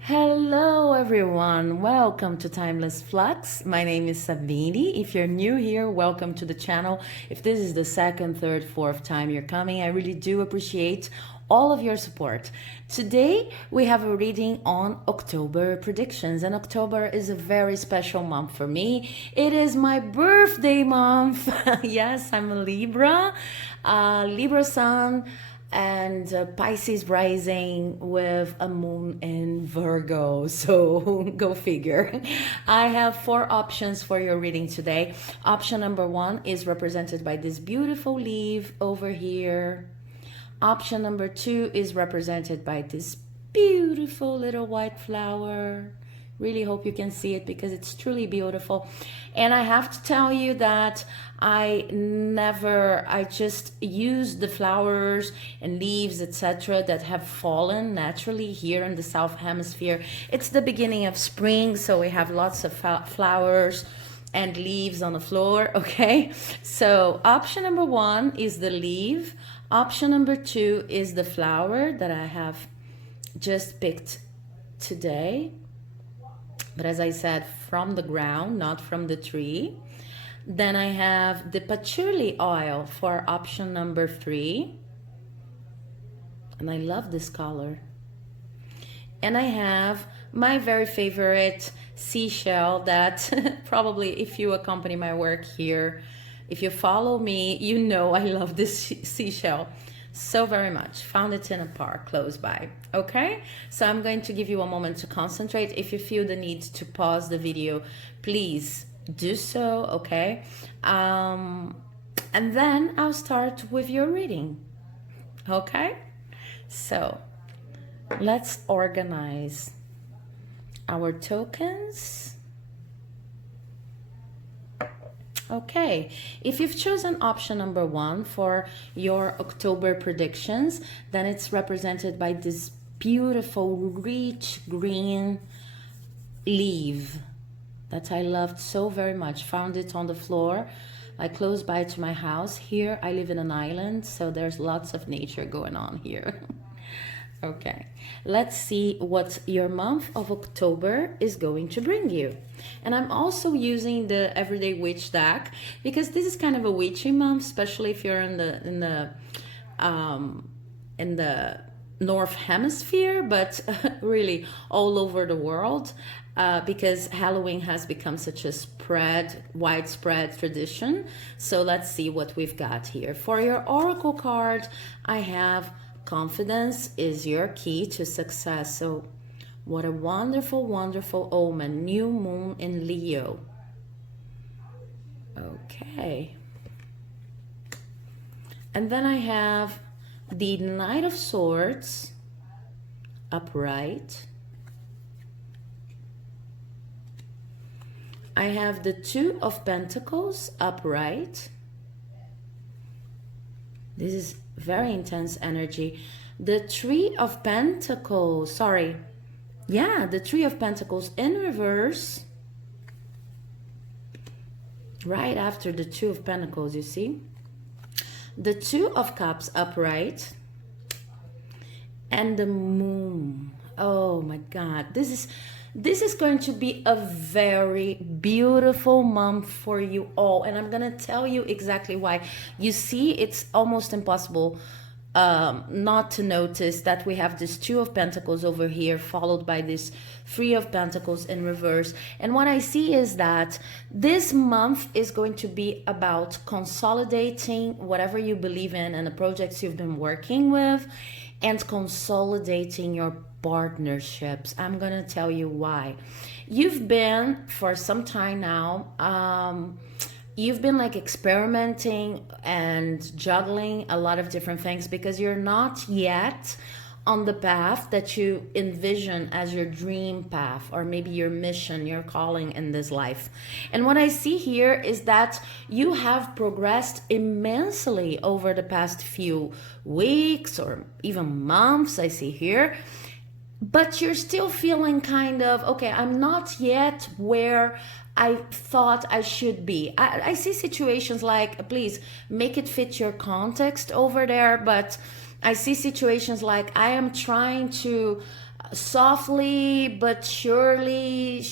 Hello everyone, welcome to Timeless Flux. My name is Sabine. If you're new here, welcome to the channel. If this is the second, third, fourth time you're coming, I really do appreciate all of your support. Today we have a reading on October predictions, and October is a very special month for me. It is my birthday month. Yes, I'm a Libra, Libra sun, and Pisces rising with a moon in Virgo. So go figure. I have four options for your reading today. Option number one is represented by this beautiful leaf over here. Option number two is represented by this beautiful little white flower. Really hope you can see it because it's truly beautiful. And I have to tell you that I just use the flowers and leaves, etc., that have fallen naturally here in the South Hemisphere. It's the beginning of spring, so we have lots of flowers and leaves on the floor, okay? So option number one is the leaf. Option number two is the flower that I have just picked today. But as I said, from the ground, not from the tree. Then I have the patchouli oil for option number three. And I love this color. And I have my very favorite seashell that probably if you accompany my work here, if you follow me, you know I love this seashell so very much. Found it in a park close by. Okay, so I'm going to give you a moment to concentrate. If you feel the need to pause the video, please do so. Okay, and then I'll start with your reading. Okay, so let's organize our tokens. Okay, if you've chosen option number one for your October predictions, then it's represented by this beautiful rich green leaf that I loved so very much. Found it on the floor, like close by to my house. Here I live in an island, so there's lots of nature going on here. Okay, let's see what your month of October is going to bring you. And I'm also using the Everyday Witch deck because this is kind of a witchy month, especially if you're in the North Hemisphere, but really all over the world, because Halloween has become such a widespread tradition. So let's see what we've got here. For your oracle card, I have confidence is your key to success. So what a wonderful, wonderful omen. New moon in Leo. Okay. And then I have the Knight of Swords upright. I have the Two of Pentacles upright. This is very intense energy. The Three of Pentacles, the Three of Pentacles in reverse. Right after the Two of Pentacles, you see. The Two of Cups upright. And the Moon. Oh my God, this is going to be a very beautiful month for you all, and I'm gonna tell you exactly why. You see, it's almost impossible not to notice that we have this Two of Pentacles over here followed by this Three of Pentacles in reverse. And what I see is that this month is going to be about consolidating whatever you believe in and the projects you've been working with, and consolidating your partnerships. I'm gonna tell you why. You've been, for some time now, you've been like experimenting and juggling a lot of different things because you're not yet on the path that you envision as your dream path, or maybe your mission, your calling in this life. And what I see here is that you have progressed immensely over the past few weeks or even months, I see here. But you're still feeling kind of, okay, I'm not yet where I thought I should be. I see situations like, please make it fit your context over there, but I see situations like I am trying to softly but surely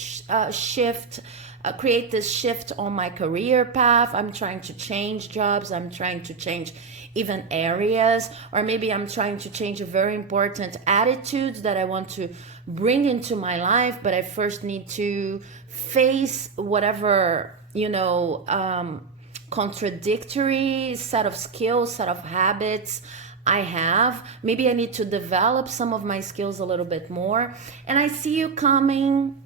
create this shift on my career path. I'm trying to change jobs, I'm trying to change even areas, or maybe I'm trying to change a very important attitude that I want to bring into my life, but I first need to face whatever, contradictory set of skills, set of habits I have. Maybe I need to develop some of my skills a little bit more. And I see you coming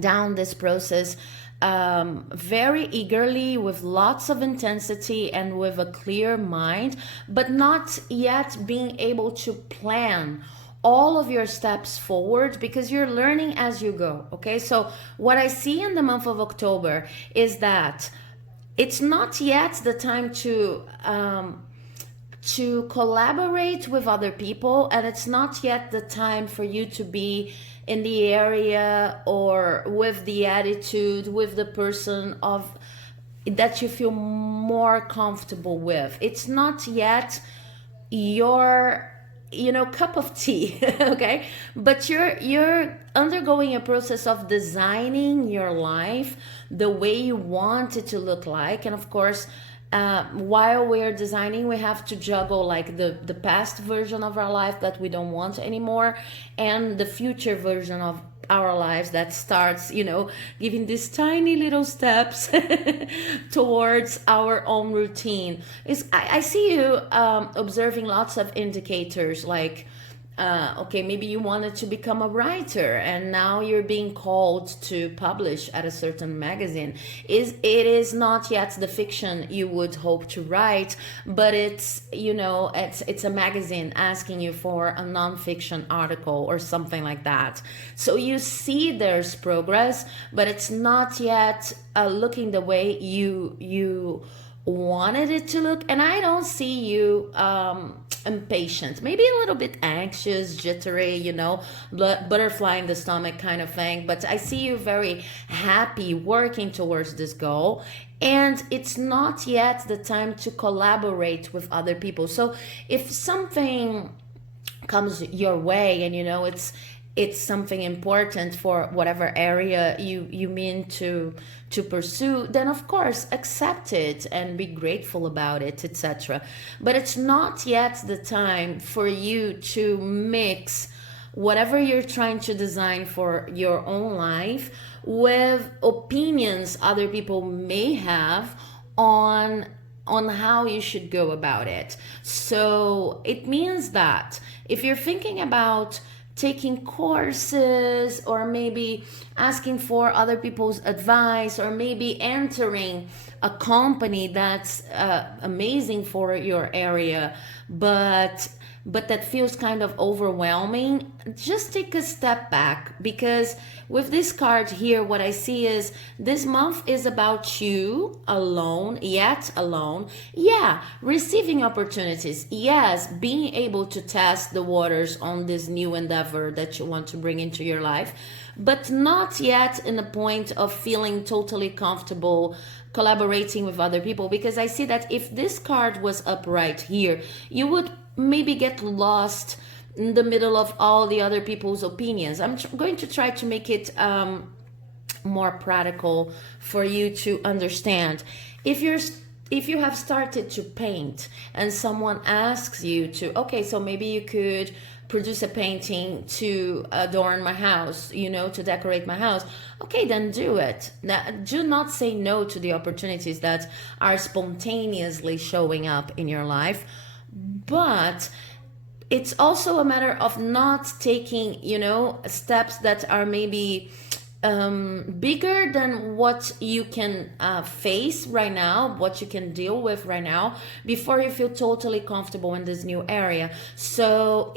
down this process very eagerly, with lots of intensity and with a clear mind, but not yet being able to plan all of your steps forward, because you're learning as you go. Okay, so what I see in the month of October is that it's not yet the time to collaborate with other people, and it's not yet the time for you to be in the area or with the attitude, with the person of that you feel more comfortable with. It's not yet your cup of tea. Okay, but you're undergoing a process of designing your life the way you want it to look like. And of course, while we're designing, we have to juggle like the past version of our life that we don't want anymore, and the future version of our lives that starts, giving these tiny little steps towards our own routine. I see you observing lots of indicators, like okay, maybe you wanted to become a writer and now you're being called to publish at a certain magazine. It is not yet the fiction you would hope to write, but it's a magazine asking you for a non-fiction article or something like that. So you see there's progress, but it's not yet looking the way you wanted it to look. And I don't see you impatient, maybe a little bit anxious, jittery, butterfly in the stomach kind of thing, but I see you very happy working towards this goal. And it's not yet the time to collaborate with other people. So if something comes your way and it's something important for whatever area you mean to pursue, then of course accept it and be grateful about it, etc. But it's not yet the time for you to mix whatever you're trying to design for your own life with opinions other people may have on how you should go about it. So it means that if you're thinking about taking courses, or maybe asking for other people's advice, or maybe entering a company that's amazing for your area, but that feels kind of overwhelming, just take a step back. Because with this card here, what I see is this month is about you alone, yet alone. Yeah, receiving opportunities. Yes, being able to test the waters on this new endeavor that you want to bring into your life, but not yet in the point of feeling totally comfortable collaborating with other people. Because I see that if this card was upright here, you would maybe get lost in the middle of all the other people's opinions. I'm going to try to make it more practical for you to understand. If you have started to paint and someone asks you to, okay, so maybe you could produce a painting to adorn my house, to decorate my house. Okay, then do it. Now, do not say no to the opportunities that are spontaneously showing up in your life. But it's also a matter of not taking, steps that are maybe bigger than what you can face right now, what you can deal with right now, before you feel totally comfortable in this new area. So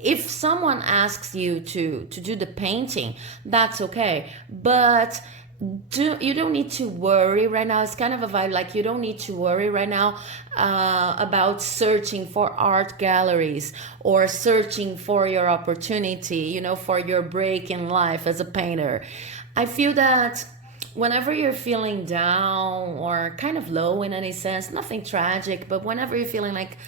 if someone asks you to do the painting, that's okay. But you don't need to worry right now. It's kind of a vibe like you don't need to worry right now about searching for art galleries or searching for your opportunity, for your break in life as a painter. I feel that whenever you're feeling down or kind of low in any sense, nothing tragic, but whenever you're feeling like,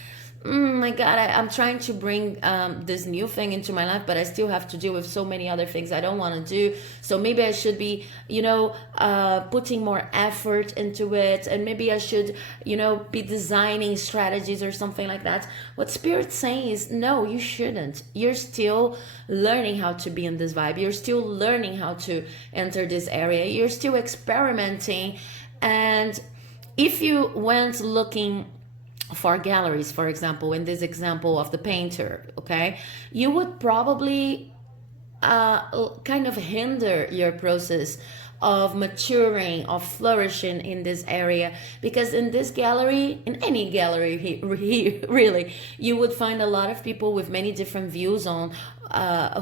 my God, I'm trying to bring this new thing into my life, but I still have to deal with so many other things I don't want to do. So maybe I should be, putting more effort into it. And maybe I should, be designing strategies or something like that. What Spirit's saying is, no, you shouldn't. You're still learning how to be in this vibe. You're still learning how to enter this area. You're still experimenting. And if you went looking for galleries, for example, in this example of the painter, okay, you would probably kind of hinder your process of maturing, of flourishing in this area, because in this gallery, in any gallery really, you would find a lot of people with many different views on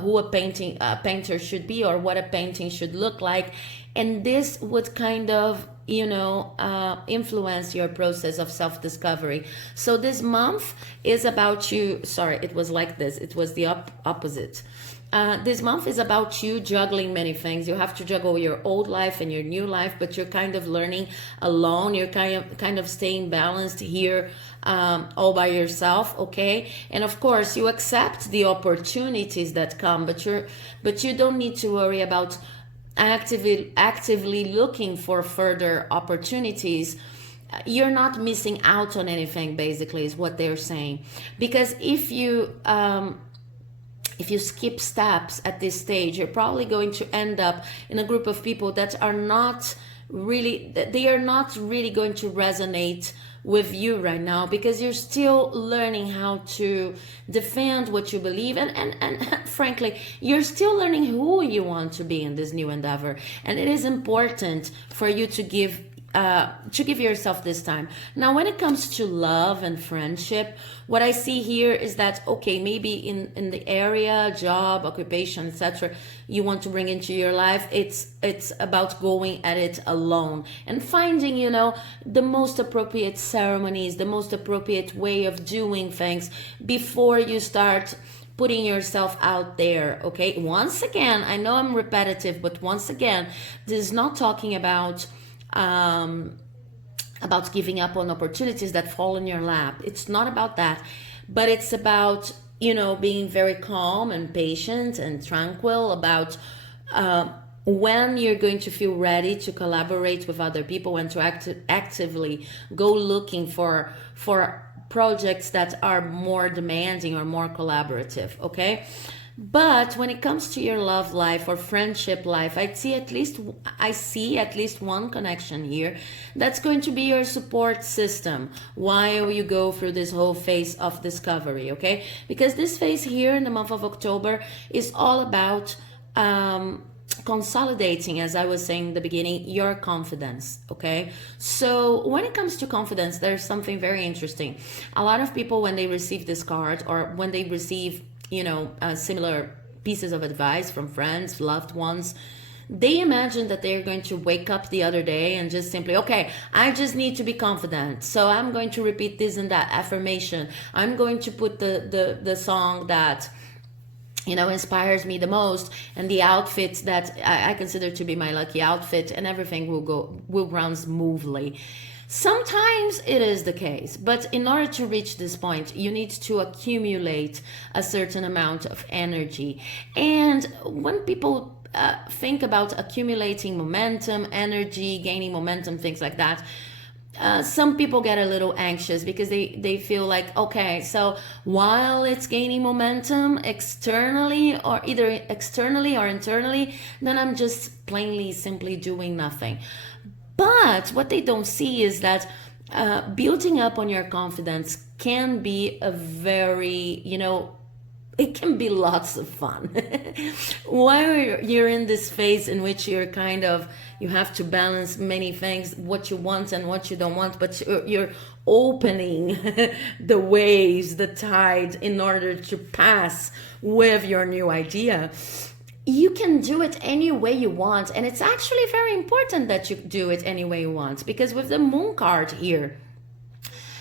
who a painter should be, or what a painting should look like. And this would kind of influence your process of self-discovery. So this month is about you. Sorry, it was like this. It was the opposite. This month is about you juggling many things. You have to juggle your old life and your new life, but you're kind of learning alone. You're kind of staying balanced here, all by yourself, okay? And of course, you accept the opportunities that come, but you don't need to worry about actively looking for further opportunities. You're not missing out on anything, basically, is what they're saying. Because if you skip steps at this stage, you're probably going to end up in a group of people that are not really going to resonate with you right now, because you're still learning how to defend what you believe, and frankly, you're still learning who you want to be in this new endeavor. And it is important for you to give yourself this time. Now, when it comes to love and friendship, what I see here is that, okay, maybe in the area, job, occupation, etc., you want to bring into your life, it's about going at it alone and finding, the most appropriate ceremonies, the most appropriate way of doing things before you start putting yourself out there, okay? Once again, I know I'm repetitive, but once again, this is not talking about giving up on opportunities that fall in your lap. It's not about that, but it's about, being very calm and patient and tranquil about when you're going to feel ready to collaborate with other people and to actively go looking for projects that are more demanding or more collaborative, okay? But when it comes to your love life or friendship life, I see at least one connection here that's going to be your support system while you go through this whole phase of discovery, okay? Because this phase here in the month of October is all about consolidating, as I was saying in the beginning, your confidence, okay? So when it comes to confidence, there's something very interesting. A lot of people, when they receive this card, or when they receive similar pieces of advice from friends, loved ones, they imagine that they're going to wake up the other day and just simply, okay, I just need to be confident, so I'm going to repeat this and that affirmation. I'm going to put the song that inspires me the most, and the outfit that I consider to be my lucky outfit, and everything will run smoothly. Sometimes it is the case, but in order to reach this point, you need to accumulate a certain amount of energy. And when people think about accumulating momentum, energy, gaining momentum, things like that, some people get a little anxious because they feel like, okay, so while it's gaining momentum externally, or either externally or internally, then I'm just plainly simply doing nothing. But what they don't see is that building up on your confidence can be a very, it can be lots of fun. While you're in this phase in which you have to balance many things, what you want and what you don't want, but you're opening the waves, the tide, in order to pass with your new idea. You can do it any way you want, and it's actually very important that you do it any way you want, because with the moon card here,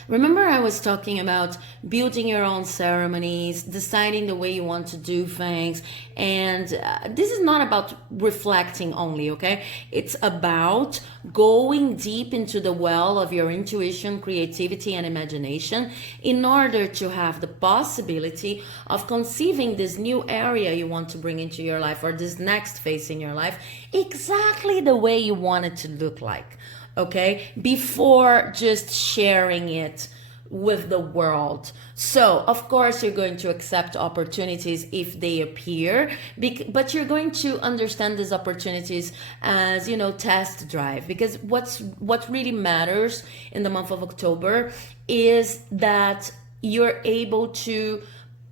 Remember, I was talking about building your own ceremonies, deciding the way you want to do things. And this is not about reflecting only, okay? It's about going deep into the well of your intuition, creativity, and imagination in order to have the possibility of conceiving this new area you want to bring into your life, or this next phase in your life, exactly the way you want it to look like, okay? Before just sharing it with the world. So of course you're going to accept opportunities if they appear, but you're going to understand these opportunities as, you know, test drive, because what really matters in the month of October is that you're able to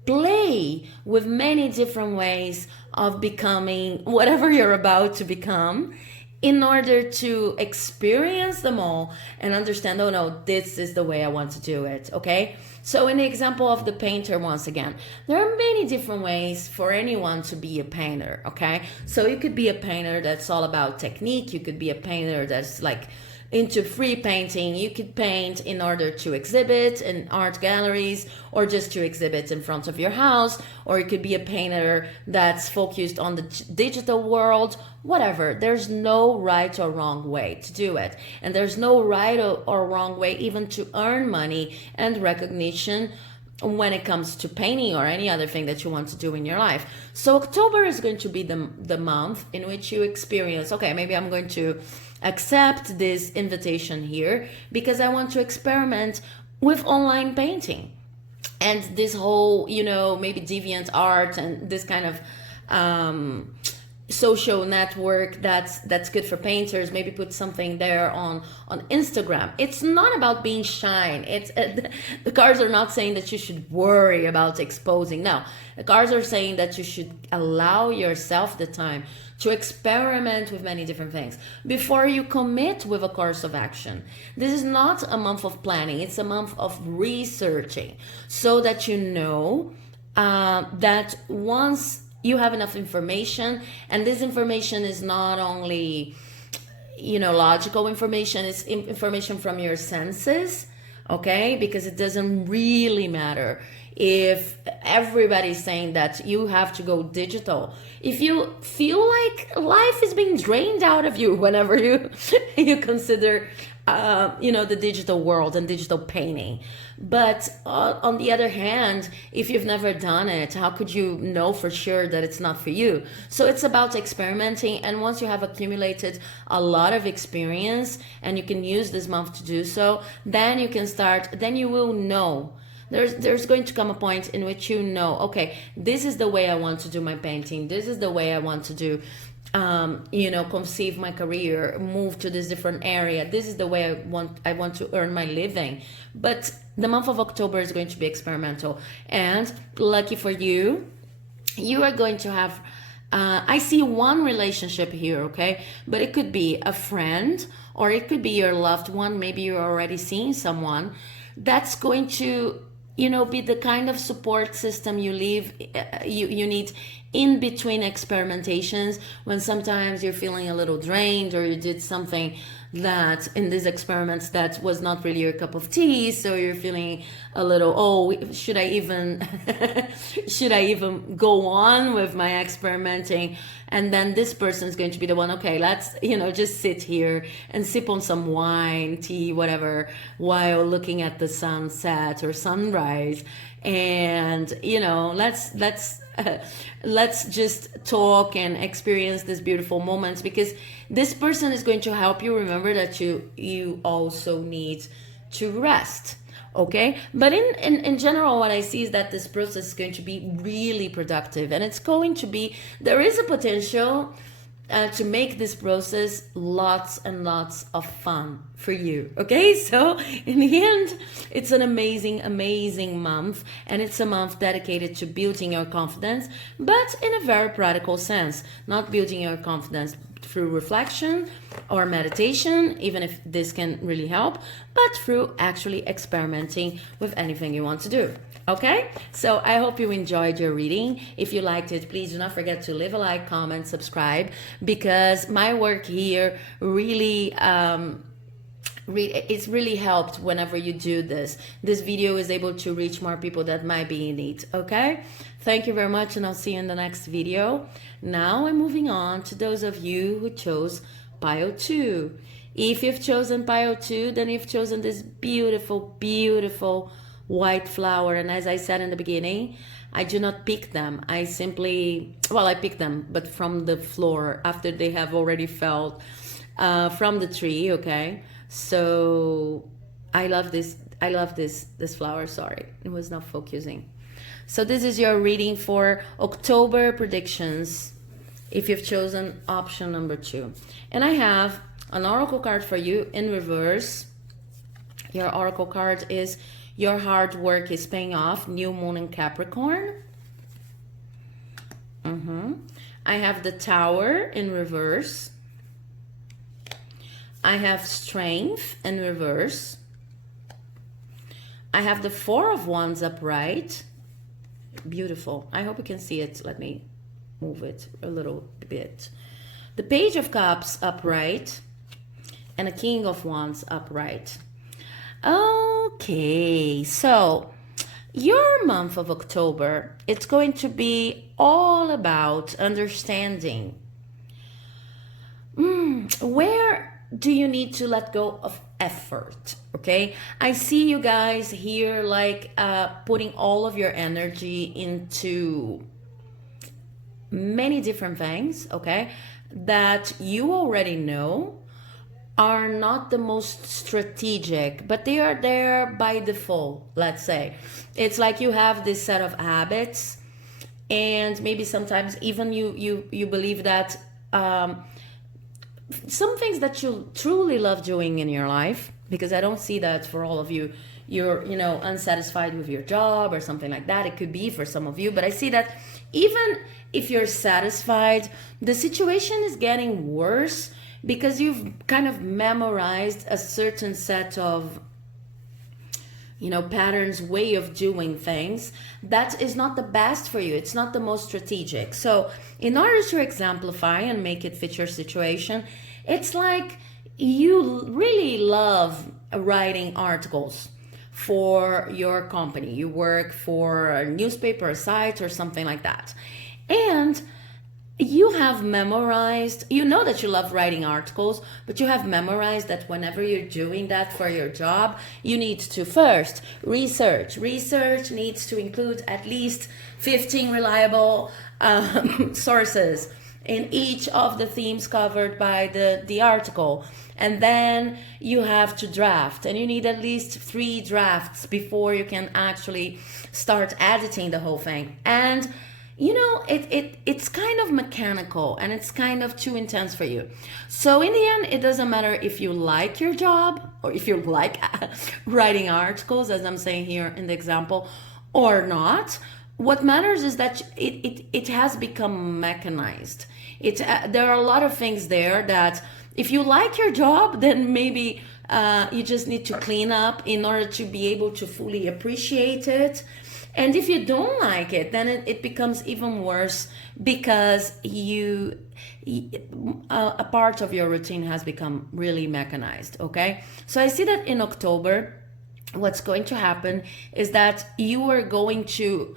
play with many different ways of becoming whatever you're about to become, in order to experience them all and understand, oh no, this is the way I want to do it, okay? So in the example of the painter, once again, there are many different ways for anyone to be a painter, okay? So you could be a painter that's all about technique. You could be a painter that's like into free painting. You could paint in order to exhibit in art galleries, or just to exhibit in front of your house, or you could be a painter that's focused on the digital world. Whatever, there's no right or wrong way to do it, and there's no right or wrong way even to earn money and recognition when it comes to painting or any other thing that you want to do in your life. So October is going to be the month in which you experience, okay, maybe I'm going to accept this invitation here because I want to experiment with online painting and this whole, you know, maybe deviant art and this kind of social network that's good for painters. Maybe put something there on Instagram. It's not about being shy. It's the cards are not saying that you should worry about exposing. No, the cards are saying that you should allow yourself the time to experiment with many different things before you commit with a course of action. This is not a month of planning. It's a month of researching, so that you know that once you have enough information, and this information is not only, you know, logical information, it's information from your senses, okay? Because it doesn't really matter if everybody's saying that you have to go digital. If you feel like life is being drained out of you whenever you you consider you know, the digital world and digital painting. But on the other hand, if you've never done it, how could you know for sure that it's not for you? So it's about experimenting, and once you have accumulated a lot of experience and you can use this month to do so, then you can start, then you will know. There's going to come a point in which you know, okay, this is the way I want to do my painting. This is the way I want to do you know, conceive my career, move to this different area. This is the way I want to earn my living. But the month of October is going to be experimental, and lucky for you, you are going to have I see one relationship here, okay? But it could be a friend, or it could be your loved one. Maybe you're already seeing someone that's going to, you know, be the kind of support system you need in between experimentations, when sometimes you're feeling a little drained, or you did something that in these experiments that was not really your cup of tea, so you're feeling a little, oh, should I even go on with my experimenting? And then this person is going to be the one, okay, let's, you know, just sit here and sip on some wine, tea, whatever, while looking at the sunset or sunrise, and, you know, let's just talk and experience these beautiful moments, because this person is going to help you remember that you also need to rest, okay? But in general, what I see is that this process is going to be really productive, and it's going to be, there is a potential to make this process lots and lots of fun for you, okay? So in the end, it's an amazing month, and it's a month dedicated to building your confidence, but in a very practical sense, not building your confidence through reflection or meditation, even if this can really help, but through actually experimenting with anything you want to do. Okay, so I hope you enjoyed your reading. If you liked it, please do not forget to leave a like, comment, subscribe, because my work here really it's really helped whenever you do this. This video is able to reach more people that might be in need. Okay, thank you very much, and I'll see you in the next video. Now I'm moving on to those of you who chose pile 2. If you've chosen pile 2, then you've chosen this beautiful, beautiful white flower. And as I said in the beginning, I do not pick them. I simply, well, I pick them, but from the floor after they have already fell from the tree. Okay, so I love this. I love this flower. Sorry, it was not focusing. So this is your reading for October predictions if you've chosen option number 2. And I have an oracle card for you in reverse. Your oracle card is your hard work is paying off, new moon in Capricorn. I have the Tower in reverse. I have strength in reverse. I have the Four of Wands upright. Beautiful. I hope you can see it. Let me move it a little bit. The Page of Cups upright and a King of Wands upright. Okay, so your month of October, it's going to be all about understanding where do you need to let go of effort. Okay, I see you guys here like putting all of your energy into many different things, okay, that you already know are not the most strategic, but they are there by default. Let's say it's like you have this set of habits, and maybe sometimes even you believe that some things that you truly love doing in your life, because I don't see that for all of you. You're, you know, unsatisfied with your job or something like that. It could be for some of you, but I see that even if you're satisfied, the situation is getting worse because you've kind of memorized a certain set of, you know, patterns, way of doing things that is not the best for you. It's not the most strategic. So in order to exemplify and make it fit your situation, it's like you really love writing articles for your company. You work for a newspaper, a site, or something like that. And you have memorized, you know that you love writing articles, but you have memorized that whenever you're doing that for your job, you need to first research. Research needs to include at least 15 reliable sources in each of the themes covered by the article. And then you have to draft, and you need at least 3 drafts before you can actually start editing the whole thing. And you know, it's kind of mechanical, and it's kind of too intense for you. So in the end, it doesn't matter if you like your job or if you like writing articles, as I'm saying here in the example, or not. What matters is that it has become mechanized. There are a lot of things there that if you like your job, then maybe you just need to clean up in order to be able to fully appreciate it. And if you don't like it, then it becomes even worse because a part of your routine has become really mechanized, okay? So I see that in October, what's going to happen is that you are going to,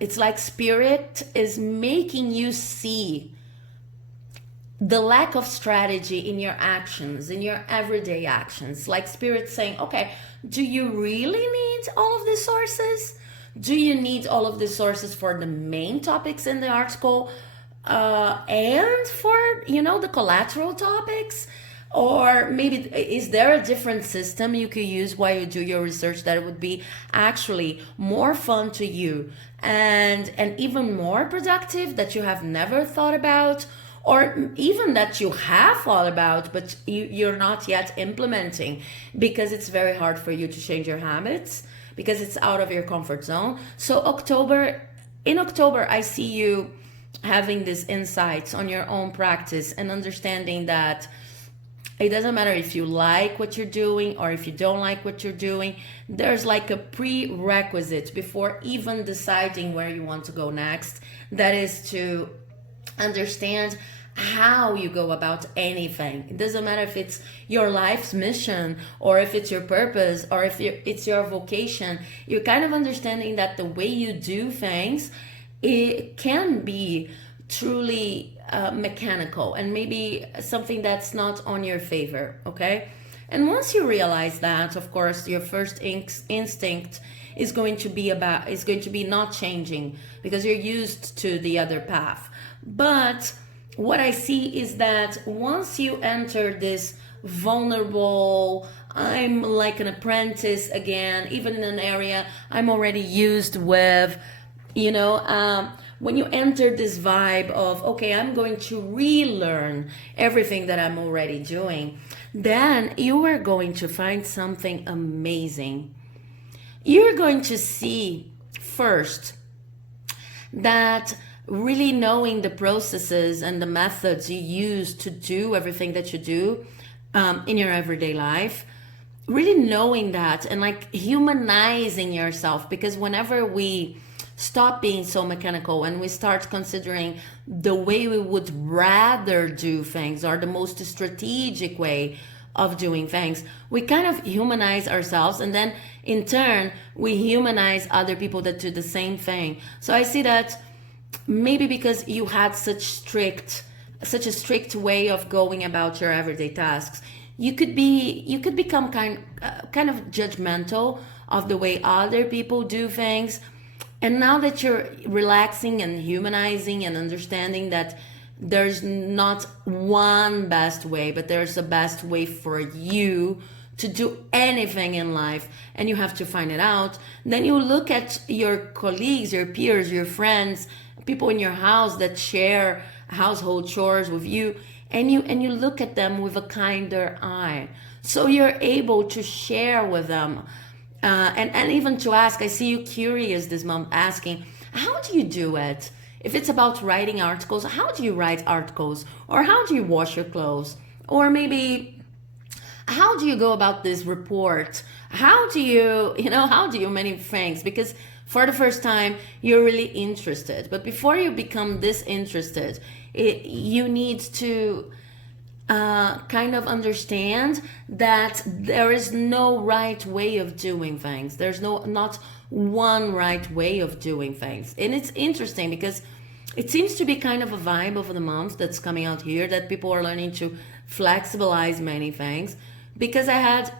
it's like Spirit is making you see the lack of strategy in your actions, in your everyday actions. Like Spirit saying, okay, do you really need all of these sources? Do you need all of the sources for the main topics in the article and for, you know, the collateral topics? Or maybe is there a different system you could use while you do your research that would be actually more fun to you and even more productive that you have never thought about? Or even that you have thought about, but you're not yet implementing because it's very hard for you to change your habits, because it's out of your comfort zone. So in October, I see you having these insights on your own practice and understanding that it doesn't matter if you like what you're doing or if you don't like what you're doing. There's like a prerequisite before even deciding where you want to go next. That is to understand how you go about anything. It doesn't matter if it's your life's mission or if it's your purpose or if it's your vocation. You're kind of understanding that the way you do things, it can be truly mechanical and maybe something that's not on your favor, okay? And once you realize that, of course, your first instinct is going to be not changing because you're used to the other path. But what I see is that once you enter this vulnerable, I'm like an apprentice again, even in an area I'm already used with, when you enter this vibe of, okay, I'm going to relearn everything that I'm already doing, then you are going to find something amazing. You're going to see first that really knowing the processes and the methods you use to do everything that you do in your everyday life, really knowing that and like humanizing yourself, because whenever we stop being so mechanical and we start considering the way we would rather do things or the most strategic way of doing things, we kind of humanize ourselves, and then in turn we humanize other people that do the same thing. So I see that maybe because you had such a strict way of going about your everyday tasks, you could become kind of judgmental of the way other people do things. And now that you're relaxing and humanizing and understanding that there's not one best way, but there's a best way for you to do anything in life, and you have to find it out, then you look at your colleagues, your peers, your friends, people in your house that share household chores with you, and you look at them with a kinder eye. So you're able to share with them. And even to ask, I see you curious this month asking, how do you do it? If it's about writing articles, how do you write articles? Or how do you wash your clothes? Or maybe, how do you go about this report? How do you many things? Because for the first time, you're really interested. But before you become this interested, you need to kind of understand that there is no right way of doing things. There's not one right way of doing things. And it's interesting because it seems to be kind of a vibe of the month that's coming out here, that people are learning to flexibilize many things. Because I had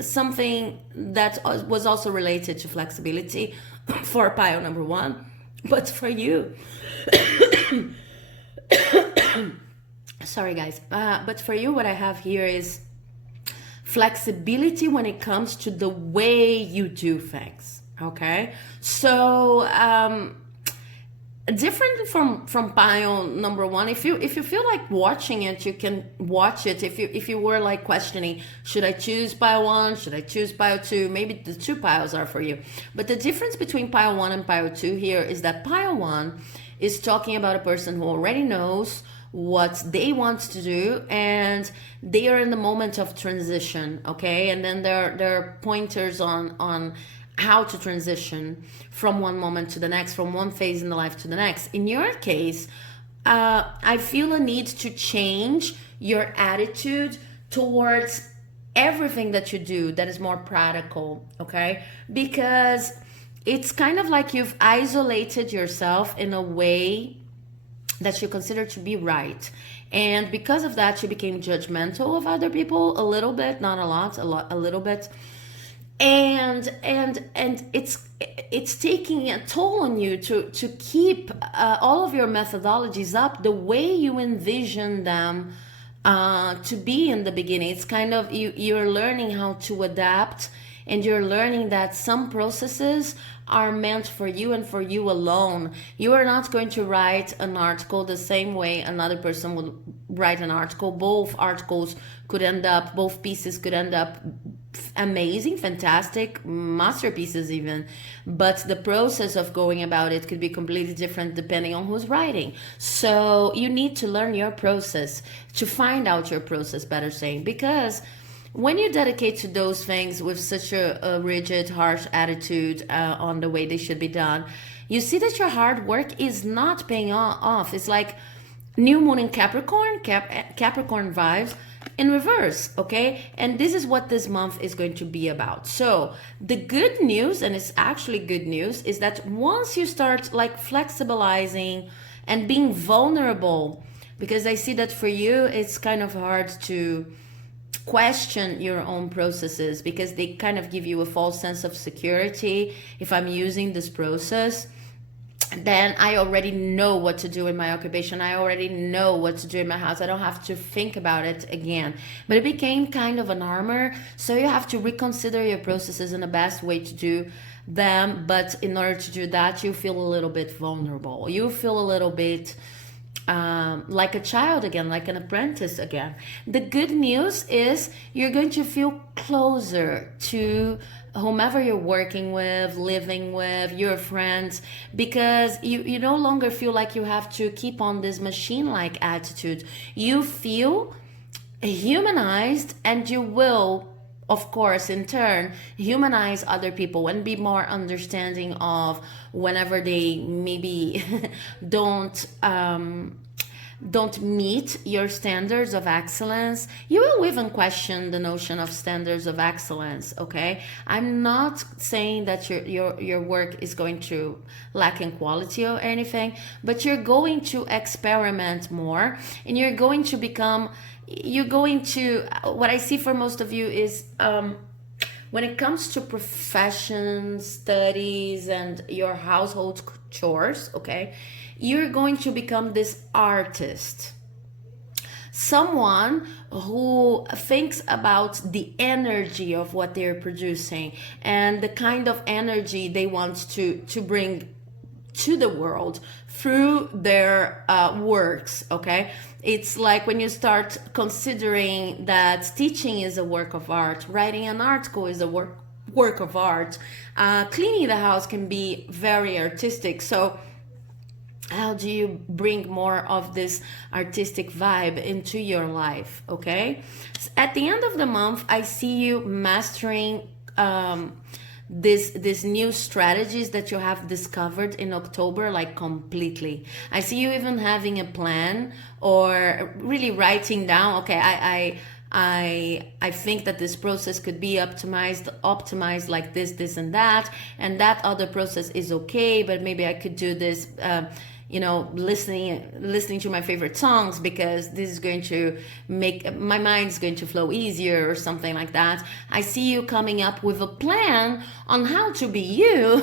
something that was also related to flexibility for pile number one, but for you, sorry guys, but for you, what I have here is flexibility when it comes to the way you do things. Okay, so different from pile number one. If you feel like watching it, you can watch it. If you were like questioning, should I choose pile one, should I choose pile two, maybe the two piles are for you. But the difference between pile one and pile two here is that pile one is talking about a person who already knows what they want to do, and they are in the moment of transition, okay? And then there are pointers on how to transition from one moment to the next, from one phase in the life to the next. In your case, I feel a need to change your attitude towards everything that you do that is more practical, okay? Because it's kind of like you've isolated yourself in a way that you consider to be right. And because of that, you became judgmental of other people a little bit, not a lot, a little bit. And it's taking a toll on you to keep all of your methodologies up the way you envision them to be in the beginning. It's kind of you're learning how to adapt, and you're learning that some processes are meant for you and for you alone. You are not going to write an article the same way another person would write an article. Both pieces could end up amazing, fantastic, masterpieces even. But the process of going about it could be completely different depending on who's writing. So you need to learn your process, to find out your process, better saying, because when you dedicate to those things with such a rigid, harsh attitude on the way they should be done, you see that your hard work is not paying off. It's like new moon in Capricorn, Capricorn vibes in reverse, okay? And this is what this month is going to be about. So the good news, and it's actually good news, is that once you start like flexibilizing and being vulnerable, because I see that for you, it's kind of hard to question your own processes because they kind of give you a false sense of security. If I'm using this process, then I already know what to do in my occupation. I already know what to do in my house. I don't have to think about it again. But it became kind of an armor. So you have to reconsider your processes and the best way to do them. But in order to do that, you feel a little bit vulnerable. You feel a little bit like a child again, like an apprentice again. The good news is you're going to feel closer to whomever you're working with, living with, your friends, because you no longer feel like you have to keep on this machine-like attitude. You feel humanized, and you will, of course, in turn, humanize other people and be more understanding of whenever they maybe don't meet your standards of excellence. You will even question the notion of standards of excellence, okay? I'm not saying that your work is going to lack in quality or anything, but you're going to experiment more, and you're going to, what I see for most of you is, when it comes to profession, studies, and your household chores, okay, you're going to become this artist. Someone who thinks about the energy of what they're producing and the kind of energy they want to bring to the world through their works, okay? It's like when you start considering that teaching is a work of art, writing an article is a work of art, cleaning the house can be very artistic. So how do you bring more of this artistic vibe into your life, okay? At the end of the month, I see you mastering this new strategies that you have discovered in October, like completely. I see you even having a plan or really writing down, okay, I think that this process could be optimized like this and that other process is okay, but maybe I could do this, listening to my favorite songs, because this is going to make my mind's going to flow easier or something like that. I see you coming up with a plan on how to be you.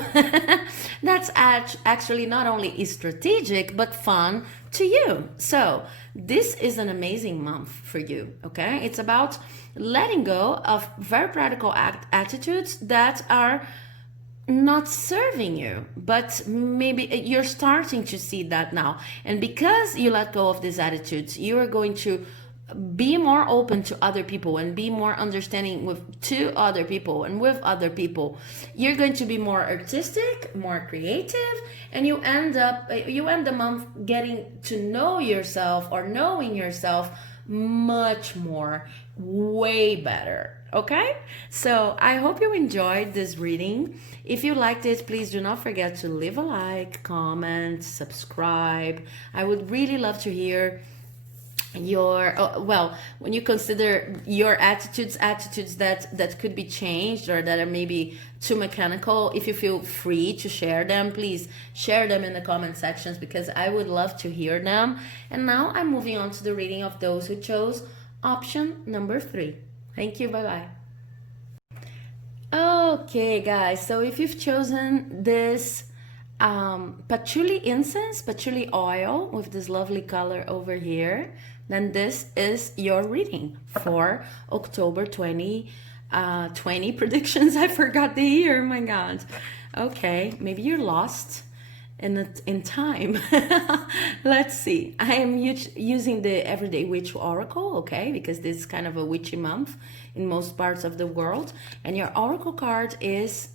That's actually not only strategic but fun to you. So this is an amazing month for you, okay? It's about letting go of very practical attitudes that are not serving you, but maybe you're starting to see that now. And because you let go of these attitudes, you are going to be more open to other people and be more understanding to other people and with other people. You're going to be more artistic, more creative, and you end the month getting to know yourself or knowing yourself much more, way better. Okay, so I hope you enjoyed this reading. If you liked it, please do not forget to leave a like, comment, subscribe. I would really love to hear your when you consider your attitudes that could be changed or that are maybe too mechanical. If you feel free to share them, please share them in the comment sections, because I would love to hear them. And now I'm moving on to the reading of those who chose option number 3. Thank you. Bye bye. Okay, guys, so if you've chosen this patchouli incense, patchouli oil with this lovely color over here, then this is your reading for October 2020 predictions. I forgot the year, my God. Okay, maybe you're lost in time. Let's see. I am using the Everyday Witch Oracle, okay, because this is kind of a witchy month in most parts of the world. And your oracle card is,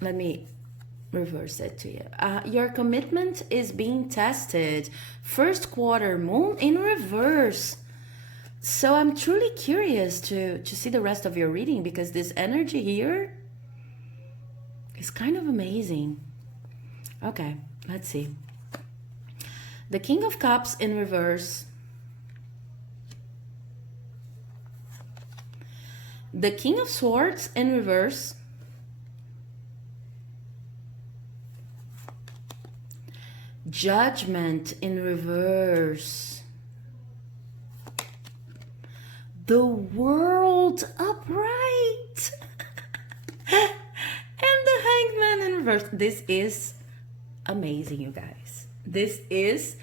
let me reverse it to you. Your commitment is being tested. First quarter moon in reverse. So I'm truly curious to see the rest of your reading, because this energy here is kind of amazing. Okay, let's see. The King of Cups in reverse. The King of Swords in reverse. Judgment in reverse. The World upright. And the Hangman in reverse. This is amazing, you guys. This is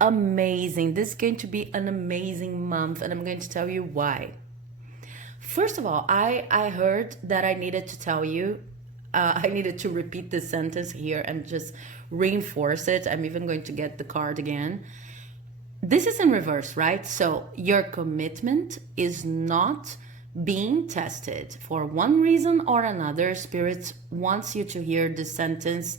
amazing. This is going to be an amazing month, and I'm going to tell you why. First of all, I heard that I needed to tell you, I needed to repeat this sentence here and just reinforce it. I'm even going to get the card again. This is in reverse, right? So your commitment is not being tested. For one reason or another, Spirit wants you to hear this sentence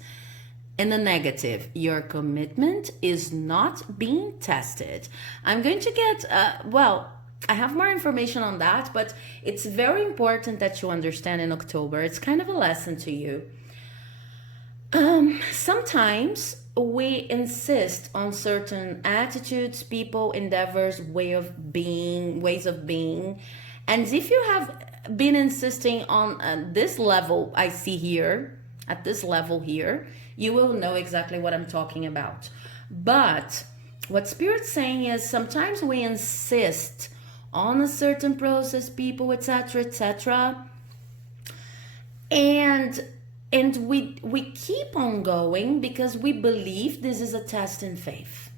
in the negative. Your commitment is not being tested. I'm going to get, I have more information on that, but it's very important that you understand in October. It's kind of a lesson to you. Sometimes we insist on certain attitudes, people, endeavors, ways of being. And if you have been insisting on this level I see here, at this level here, you will know exactly what I'm talking about. But what Spirit's saying is sometimes we insist on a certain process, people, etc., etc. And we keep on going because we believe this is a test in faith.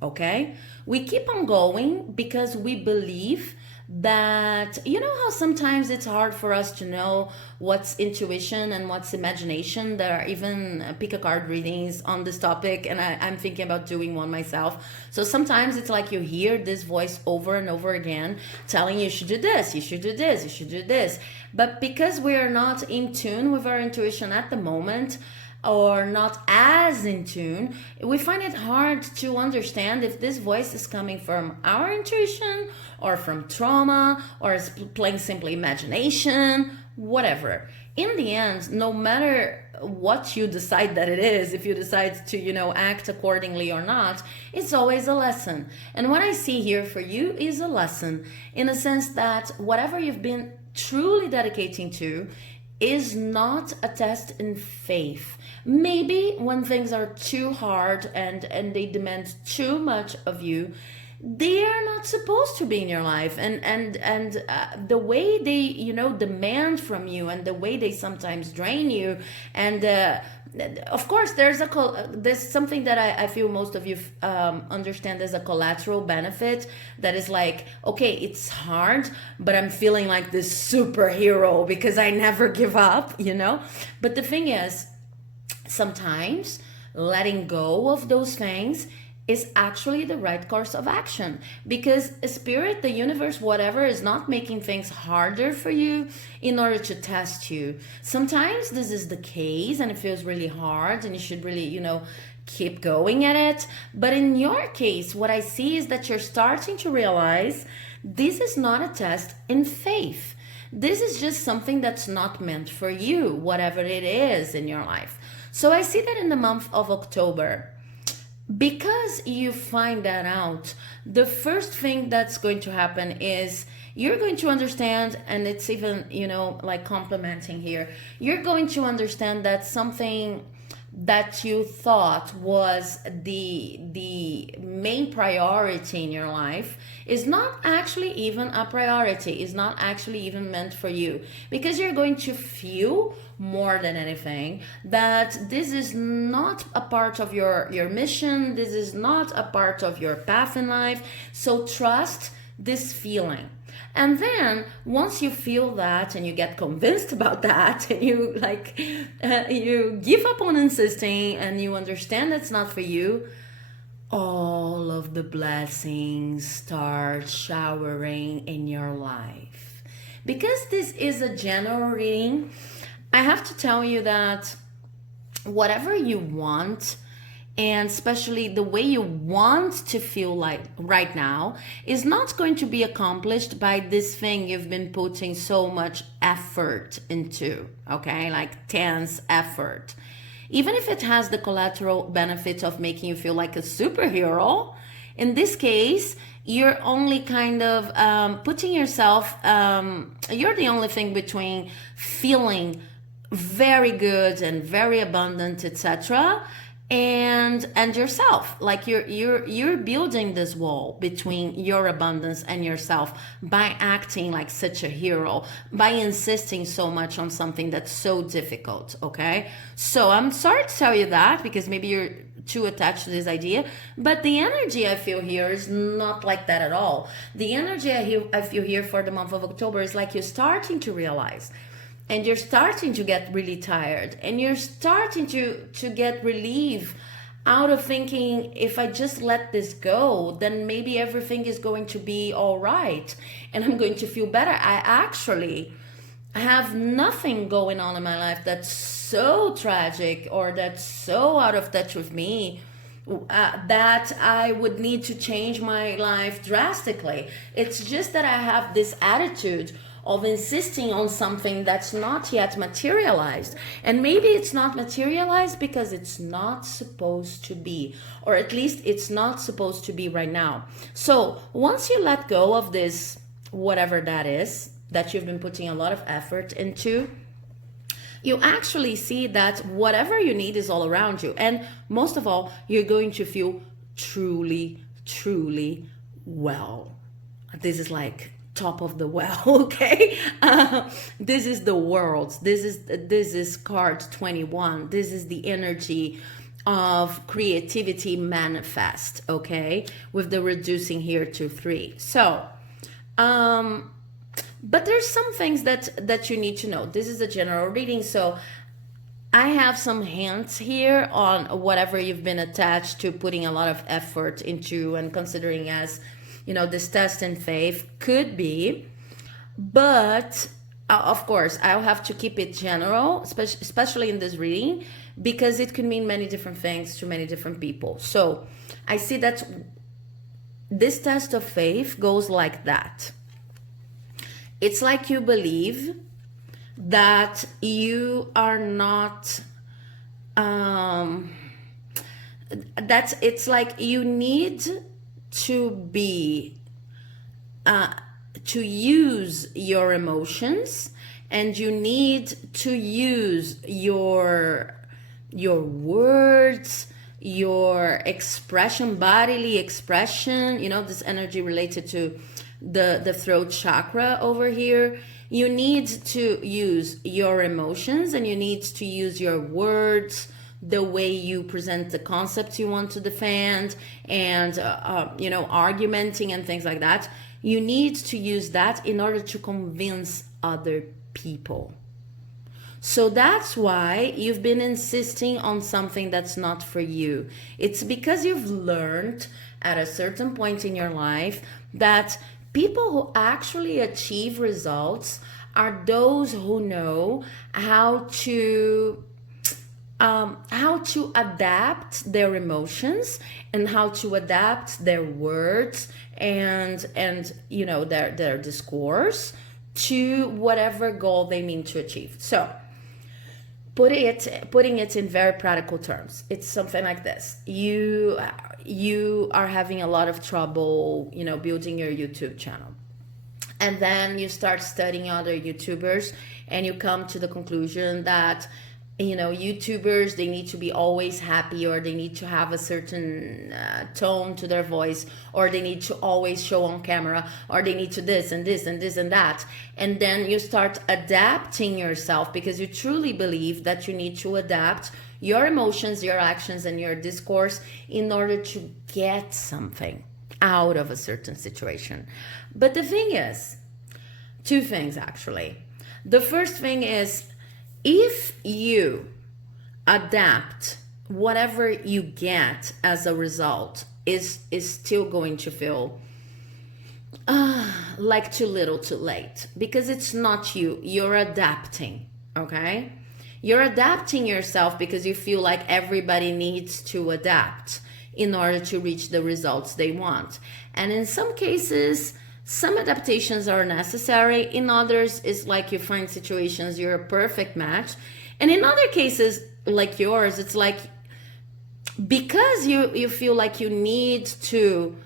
Okay? We keep on going because we believe that, you know how sometimes it's hard for us to know what's intuition and what's imagination. There are even pick a card readings on this topic, and I'm thinking about doing one myself. So sometimes it's like you hear this voice over and over again telling you should do this, you should do this, you should do this. But because we are not in tune with our intuition at the moment, or not as in tune, we find it hard to understand if this voice is coming from our intuition or from trauma or is plain simply imagination, whatever. In the end, no matter what you decide that it is, if you decide to, act accordingly or not, it's always a lesson. And what I see here for you is a lesson in a sense that whatever you've been truly dedicating to is not a test in faith. Maybe when things are too hard and they demand too much of you, they are not supposed to be in your life, and the way they demand from you and the way they sometimes drain you, and of course there's something that I feel most of you understand as a collateral benefit, that is like, okay, it's hard, but I'm feeling like this superhero because I never give up, but the thing is, sometimes letting go of those things is actually the right course of action, because Spirit, the universe, whatever, is not making things harder for you in order to test you. Sometimes this is the case and it feels really hard and you should really, keep going at it. But in your case, what I see is that you're starting to realize this is not a test in faith. This is just something that's not meant for you, whatever it is in your life. So I see that in the month of October, because you find that out, the first thing that's going to happen is you're going to understand, and it's even, like complimenting here, you're going to understand that something that you thought was the main priority in your life is not actually even a priority, is not actually even meant for you, because you're going to feel more than anything that this is not a part of your mission, this is not a part of your path in life. So trust this feeling. And then once you feel that and you get convinced about that and you you give up on insisting and you understand it's not for you, all of the blessings start showering in your life. Because this is a general reading, I have to tell you that whatever you want, and especially the way you want to feel like right now, is not going to be accomplished by this thing you've been putting so much effort into, okay? Like tense effort. even if it has the collateral benefit of making you feel like a superhero. In this case, you're only kind of putting yourself, you're the only thing between feeling very good and very abundant, etc., and yourself. Like you're building this wall between your abundance and yourself by acting like such a hero, by insisting so much on something that's so difficult. Okay, so I'm sorry to tell you that, because maybe you're too attached to this idea, but the energy I feel here is not like that at all. The energy I feel here for the month of October is like you're starting to realize, and you're starting to get really tired, and you're starting to get relief out of thinking, if I just let this go, then maybe everything is going to be all right and I'm going to feel better. I actually have nothing going on in my life that's so tragic or that's so out of touch with me that I would need to change my life drastically. It's just that I have this attitude of insisting on something that's not yet materialized. And maybe it's not materialized because it's not supposed to be, or at least it's not supposed to be right now. So once you let go of this, whatever that is, that you've been putting a lot of effort into, you actually see that whatever you need is all around you. And most of all, you're going to feel truly, truly well. This is like top of the well, okay? This is the world. This is card 21. This is the energy of creativity manifest, okay? With the reducing here to 3. So, but there's some things that you need to know. This is a general reading, so I have some hints here on whatever you've been attached to, putting a lot of effort into and considering as, you know, this test in faith could be. But of course, I'll have to keep it general, especially in this reading, because it could mean many different things to many different people. So I see that this test of faith goes like that. It's like you believe that you are not, it's like you need to be, to use your emotions, and you need to use your words, your expression, bodily expression, you know, this energy related to the throat chakra over here. You need to use your emotions, and you need to use your words, the way you present the concepts you want to defend, and you know, argumenting and things like that. You need to use that in order to convince other people. So that's why you've been insisting on something that's not for you. It's because you've learned at a certain point in your life that people who actually achieve results are those who know how to adapt their emotions and how to adapt their words and you know, their discourse to whatever goal they mean to achieve. So putting it in very practical terms, it's something like this. You are having a lot of trouble, you know, building your YouTube channel. And then you start studying other YouTubers, and you come to the conclusion that, you know, YouTubers, they need to be always happy, or they need to have a certain tone to their voice, or they need to always show on camera, or they need to this and this and this and that. And then you start adapting yourself, because you truly believe that you need to adapt your emotions, your actions, and your discourse in order to get something out of a certain situation. But the thing is, two things actually. The first thing is, if you adapt, whatever you get as a result is still going to feel like too little too late, because it's not you. You're adapting, okay? You're adapting yourself because you feel like everybody needs to adapt in order to reach the results they want. And in some cases, some adaptations are necessary. In others, it's like you find situations you're a perfect match. And in other cases, like yours, it's like because you feel like you need to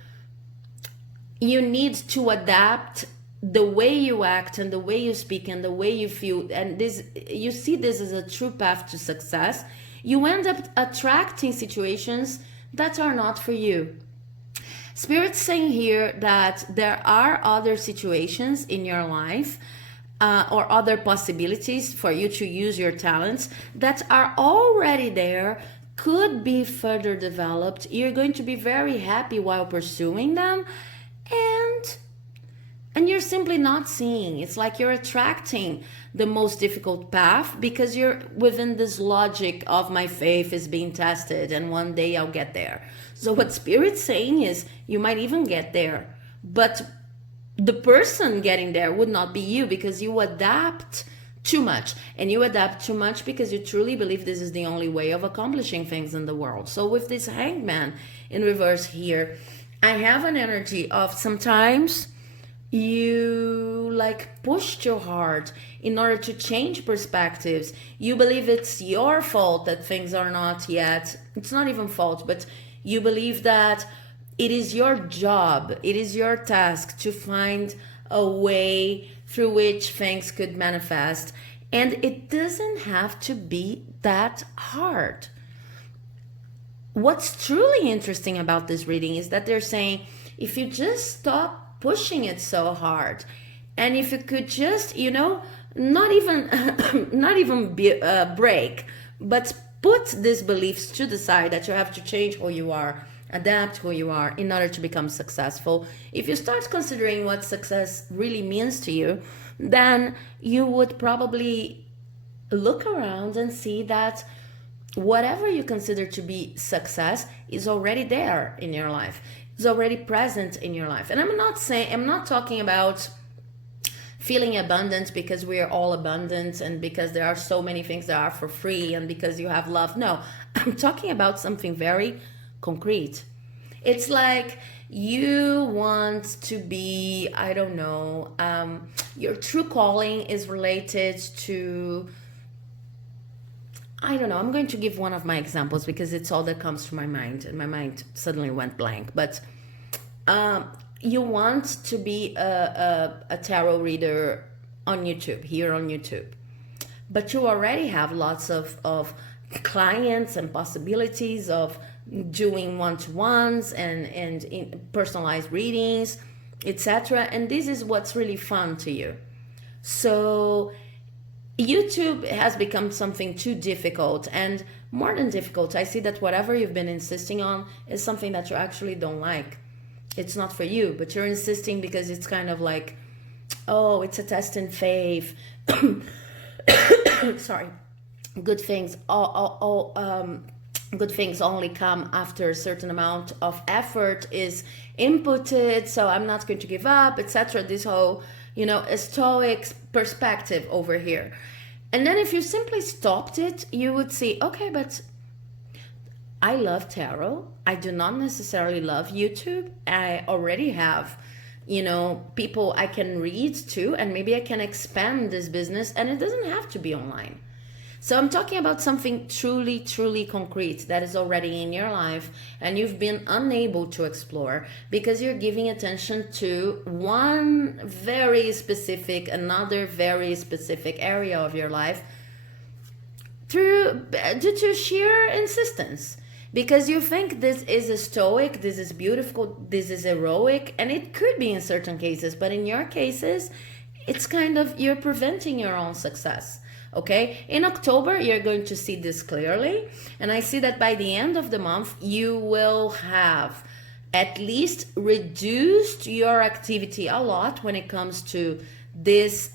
adapt the way you act and the way you speak and the way you feel, and this, you see this as a true path to success, you end up attracting situations that are not for you. Spirit's saying here that there are other situations in your life or other possibilities for you to use your talents that are already there, could be further developed. You're going to be very happy while pursuing them, and you're simply not seeing. It's like you're attracting the most difficult path because you're within this logic of my faith is being tested and one day I'll get there. So what Spirit's saying is you might even get there, but the person getting there would not be you, because you adapt too much, and you adapt too much because you truly believe this is the only way of accomplishing things in the world. So with this Hangman in reverse here, I have an energy of sometimes you like push too hard in order to change perspectives. You believe it's your fault that things are not yet, it's not even fault, but you believe that it is your job, it is your task to find a way through which things could manifest, and it doesn't have to be that hard. What's truly interesting about this reading is that they're saying if you just stop pushing it so hard, and if you could just, not even break, but put these beliefs to the side that you have to change who you are, adapt who you are in order to become successful. If you start considering what success really means to you, then you would probably look around and see that whatever you consider to be success is already there in your life, is already present in your life. And I'm not talking about feeling abundant because we are all abundant and because there are so many things that are for free and because you have love. No, I'm talking about something very concrete. It's like you want to be, I don't know, your true calling is related to, I don't know, I'm going to give one of my examples because it's all that comes to my mind, and my mind suddenly went blank. But you want to be a tarot reader on YouTube, here on YouTube, but you already have lots of clients and possibilities of doing one-to-ones and in personalized readings, etc. And this is what's really fun to you. So YouTube has become something too difficult, and more than difficult, I see that whatever you've been insisting on is something that you actually don't like. It's not for you, but you're insisting because it's kind of like, oh, it's a test in faith. Sorry. Good things good things only come after a certain amount of effort is inputted, so I'm not going to give up, etc. This whole, a stoic perspective over here. And then if you simply stopped it, you would see, okay, but I love tarot. I do not necessarily love YouTube. I already have, people I can read to, and maybe I can expand this business, and it doesn't have to be online. So I'm talking about something truly, truly concrete that is already in your life and you've been unable to explore because you're giving attention to one very specific, another very specific area of your life due to sheer insistence. Because you think this is a stoic, this is beautiful, this is heroic, and it could be in certain cases, but in your cases, it's kind of, you're preventing your own success. Okay, in October, you're going to see this clearly. And I see that by the end of the month, you will have at least reduced your activity a lot when it comes to this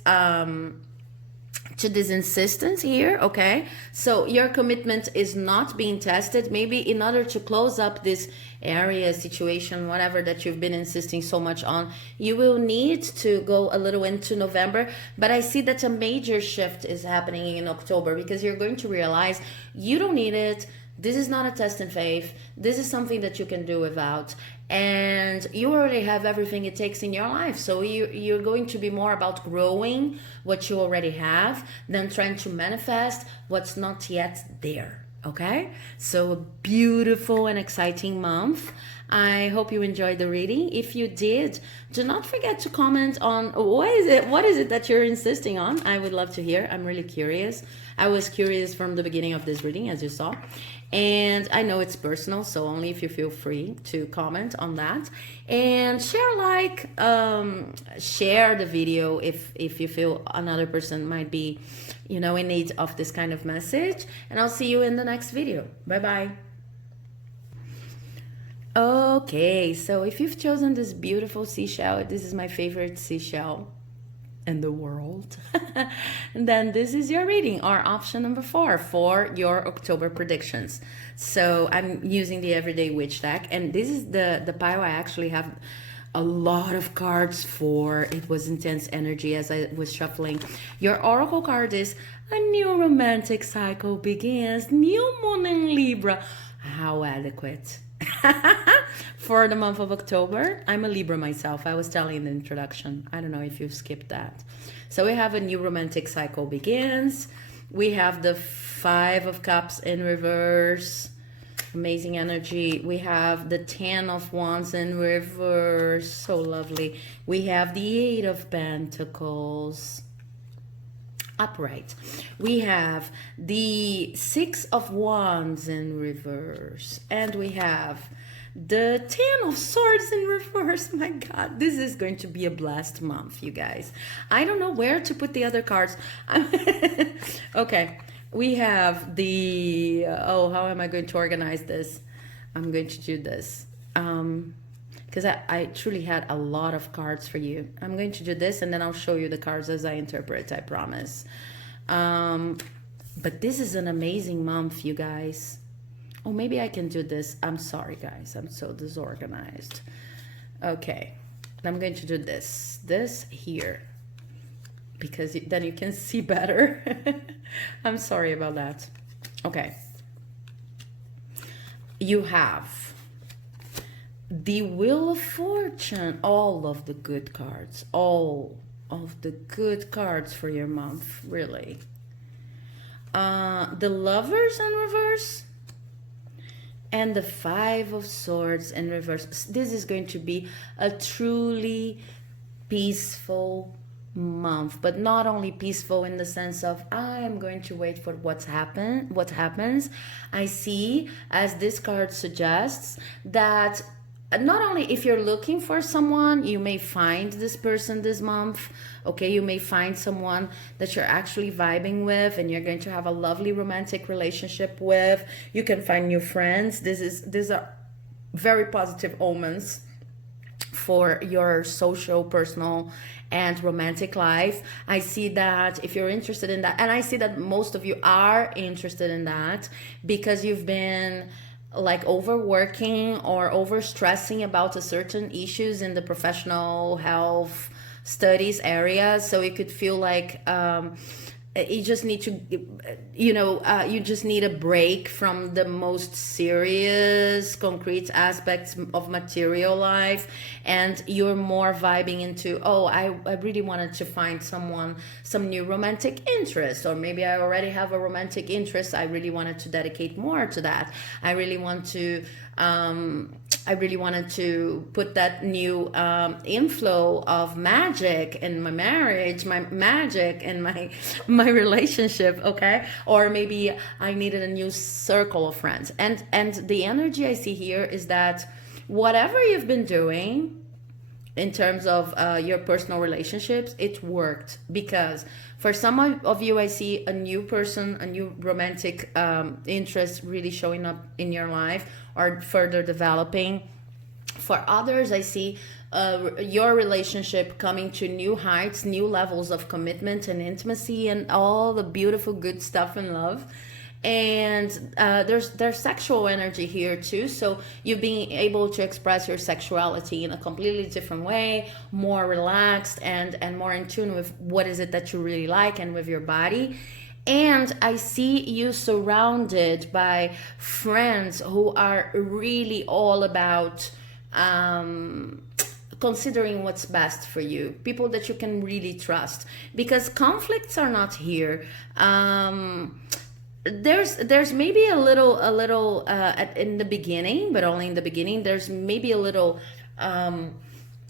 insistence here. Okay, so your commitment is not being tested. Maybe in order to close up this area, situation, whatever that you've been insisting so much on, you will need to go a little into November. But I see that a major shift is happening in October because you're going to realize you don't need it This is not a test in faith. This is something that you can do without. And you already have everything it takes in your life. So you're going to be more about growing what you already have than trying to manifest what's not yet there. Okay? So a beautiful and exciting month. I hope you enjoyed the reading. If you did, do not forget to comment on what is it that you're insisting on. I would love to hear. I'm really curious. I was curious from the beginning of this reading, as you saw. And I know it's personal, so only if you feel free to comment on that. And share the video if you feel another person might be, in need of this kind of message. And I'll see you in the next video. Bye-bye. Okay, so if you've chosen this beautiful seashell, this is my favorite seashell in the world, then this is your reading, or option number 4 for your October predictions. So I'm using the Everyday Witch deck, and this is the pile I actually have a lot of cards for. It was intense energy as I was shuffling. Your oracle card is a new romantic cycle begins, new moon in Libra. How adequate. For the month of October. I'm a Libra myself. I was telling in the introduction. I don't know if you've skipped that. So we have a new romantic cycle begins. We have the 5 of Cups in reverse. Amazing energy. We have the 10 of Wands in reverse. So lovely. We have the 8 of Pentacles upright. We have the 6 of Wands in reverse, and we have the 10 of Swords in reverse. My God, this is going to be a blessed month, you guys. I don't know where to put the other cards. Okay, we have the how am I going to organize this? I'm going to do this because I truly had a lot of cards for you. I'm going to do this, and then I'll show you the cards as I interpret, I promise. But this is an amazing month, you guys. Oh, maybe I can do this. I'm sorry, guys. I'm so disorganized. Okay. I'm going to do this here, because then you can see better. I'm sorry about that. Okay. You have the Wheel of Fortune, all of the good cards, all of the good cards for your month, really. The Lovers in reverse, and the 5 of Swords in reverse. This is going to be a truly peaceful month, but not only peaceful in the sense of I am going to wait for what happens. I see, as this card suggests, that not only if you're looking for someone, you may find this person this month. Okay, you may find someone that you're actually vibing with and you're going to have a lovely romantic relationship with. You can find new friends. These are very positive omens for your social, personal, and romantic life. I see that if you're interested in that, and I see that most of you are interested in that because you've been like overworking or overstressing about a certain issues in the professional health studies area. So it could feel like you just need to, you just need a break from the most serious, concrete aspects of material life, and you're more vibing into, I really wanted to find someone, some new romantic interest, or maybe I already have a romantic interest. I really wanted to dedicate more to that. I really wanted to put that new inflow of magic in my marriage, my magic in my relationship, okay? Or maybe I needed a new circle of friends. And the energy I see here is that whatever you've been doing in terms of your personal relationships, it worked. Because for some of you, I see a new person, a new romantic interest really showing up in your life or further developing. For others, I see your relationship coming to new heights, new levels of commitment and intimacy, and all the beautiful good stuff in love. And there's sexual energy here too, so you being able to express your sexuality in a completely different way, more relaxed and more in tune with what is it that you really like and with your body. And I see you surrounded by friends who are really all about considering what's best for you, people that you can really trust, because conflicts are not here. There's maybe in the beginning, but only in the beginning. There's maybe a little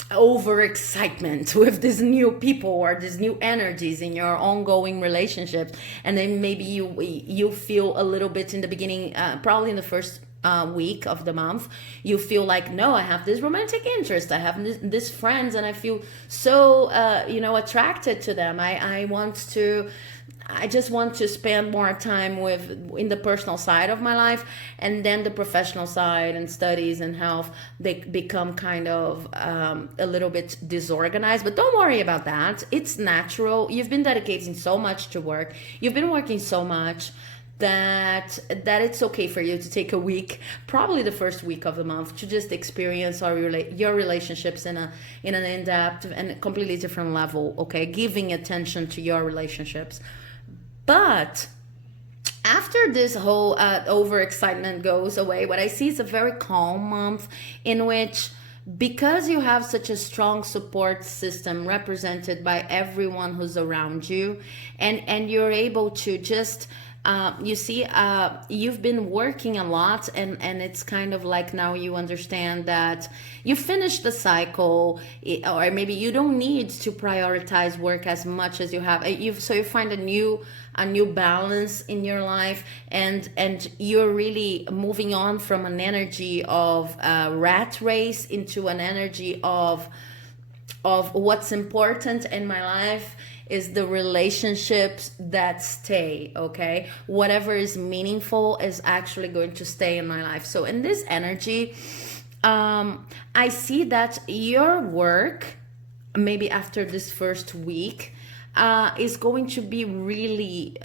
overexcitement with these new people or these new energies in your ongoing relationships, and then maybe you feel a little bit in the beginning, probably in the first week of the month, you feel like, no, I have this romantic interest, I have this friends, and I feel so attracted to them. I just want to spend more time with in the personal side of my life, and then the professional side and studies and health, they become kind of a little bit disorganized. But don't worry about that. It's natural. You've been dedicating so much to work. You've been working so much that it's okay for you to take a week, probably the first week of the month, to just experience your relationships in an in-depth and completely different level. Okay, giving attention to your relationships. But after this whole overexcitement goes away, what I see is a very calm month in which, because you have such a strong support system represented by everyone who's around you, and you're able to just you've been working a lot, and it's kind of like now you understand that you finished the cycle, or maybe you don't need to prioritize work as much as you have. So you find a new balance in your life, and you're really moving on from an energy of rat race into an energy of what's important in my life is the relationships that stay. Okay, whatever is meaningful is actually going to stay in my life. So in this energy, I see that your work, maybe after this first week, is going to be really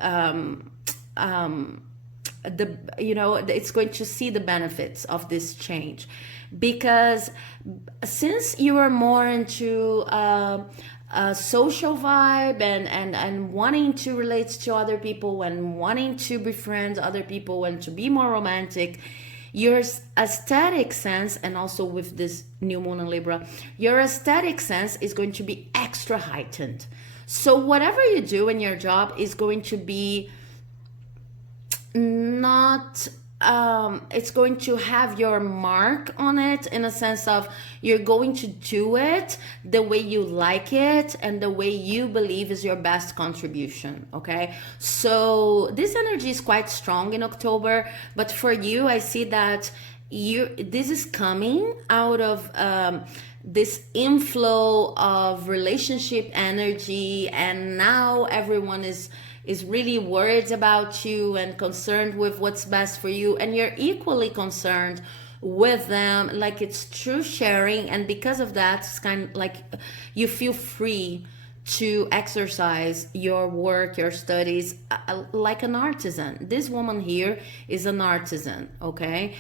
it's going to see the benefits of this change, because since you are more into a social vibe and wanting to relate to other people and wanting to befriend other people and to be more romantic, your aesthetic sense, and also with this new moon in Libra, your aesthetic sense is going to be extra heightened. So whatever you do in your job is going to be not it's going to have your mark on it, in a sense of you're going to do it the way you like it and the way you believe is your best contribution. Okay, so this energy is quite strong in October, but for you, I see that this is coming out of this inflow of relationship energy, and now everyone is really worried about you and concerned with what's best for you, and you're equally concerned with them, like it's true sharing. And because of that, it's kind of like you feel free to exercise your work, your studies, like an artisan. This woman here is an artisan, okay,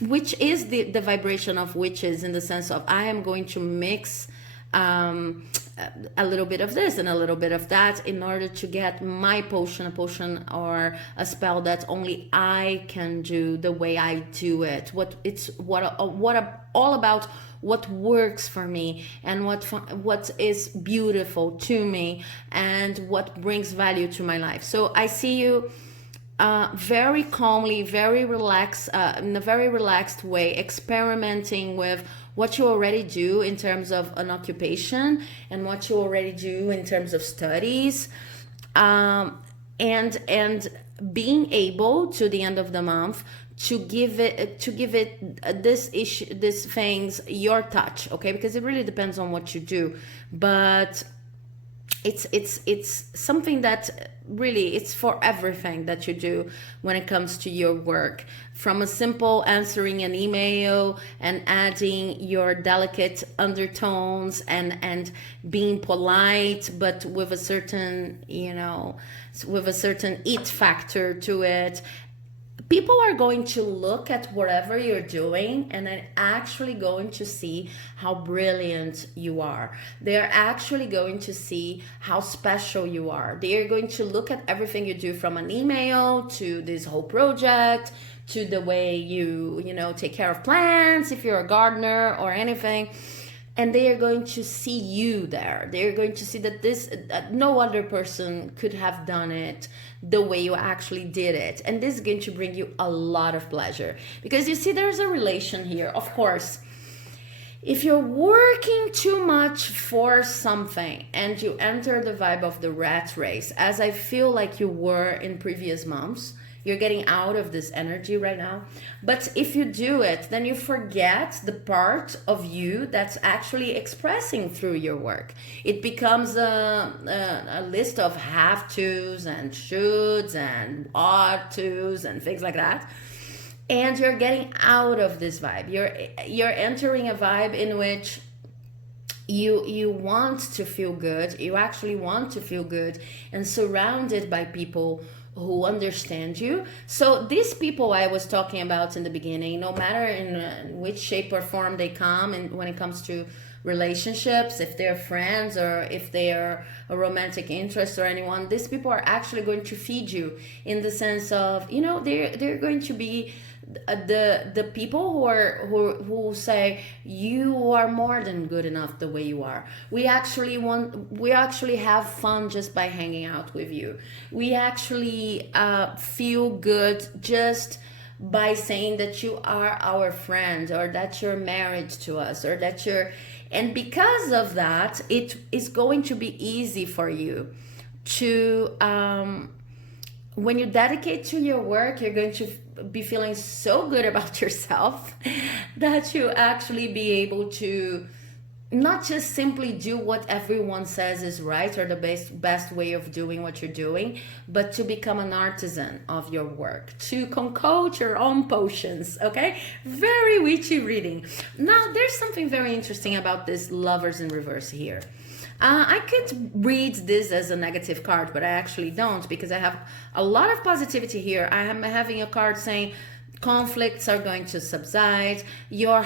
which is the vibration of witches, in the sense of I am going to mix a little bit of this and a little bit of that in order to get my potion, a potion or a spell that only I can do the way I do it. All about what works for me and what is beautiful to me and what brings value to my life. So I see you very calmly, very relaxed, in a very relaxed way, experimenting with what you already do in terms of an occupation and what you already do in terms of studies, and being able to the end of the month to give it these things your touch, okay, because it really depends on what you do, but it's something that really, it's for everything that you do when it comes to your work, from a simple answering an email and adding your delicate undertones and being polite, but with a certain it factor to it, people are going to look at whatever you're doing and then actually going to see how brilliant you are. They're actually going to see how special you are. They're going to look at everything you do, from an email to this whole project to the way you know, take care of plants, if you're a gardener or anything. And they are going to see you there. They're going to see that no other person could have done it the way you actually did it. And this is going to bring you a lot of pleasure, because you see, there's a relation here. Of course, if you're working too much for something and you enter the vibe of the rat race, as I feel like you were in previous months, you're getting out of this energy right now. But if you do it, then you forget the part of you that's actually expressing through your work. It becomes a list of have tos and shoulds and ought tos and things like that. And you're getting out of this vibe. You're entering a vibe in which you want to feel good. You actually want to feel good and surrounded by people who understand you. So these people I was talking about in the beginning, no matter in which shape or form they come, and when it comes to relationships, if they're friends or if they're a romantic interest or anyone, these people are actually going to feed you, in the sense of, you know, they're going to be the people who say you are more than good enough the way you are. We actually have fun just by hanging out with you. We actually feel good just by saying that you are our friend, or that you're married to us, or that you're, and because of that, it is going to be easy for you to when you dedicate to your work, you're going to be feeling so good about yourself that you actually be able to not just simply do what everyone says is right or the best way of doing what you're doing, but to become an artisan of your work, to concoct your own potions. Okay, very witchy reading. Now there's something very interesting about this Lovers in reverse here. I could read this as a negative card, but I actually don't, because I have a lot of positivity here. I am having a card saying conflicts are going to subside. Your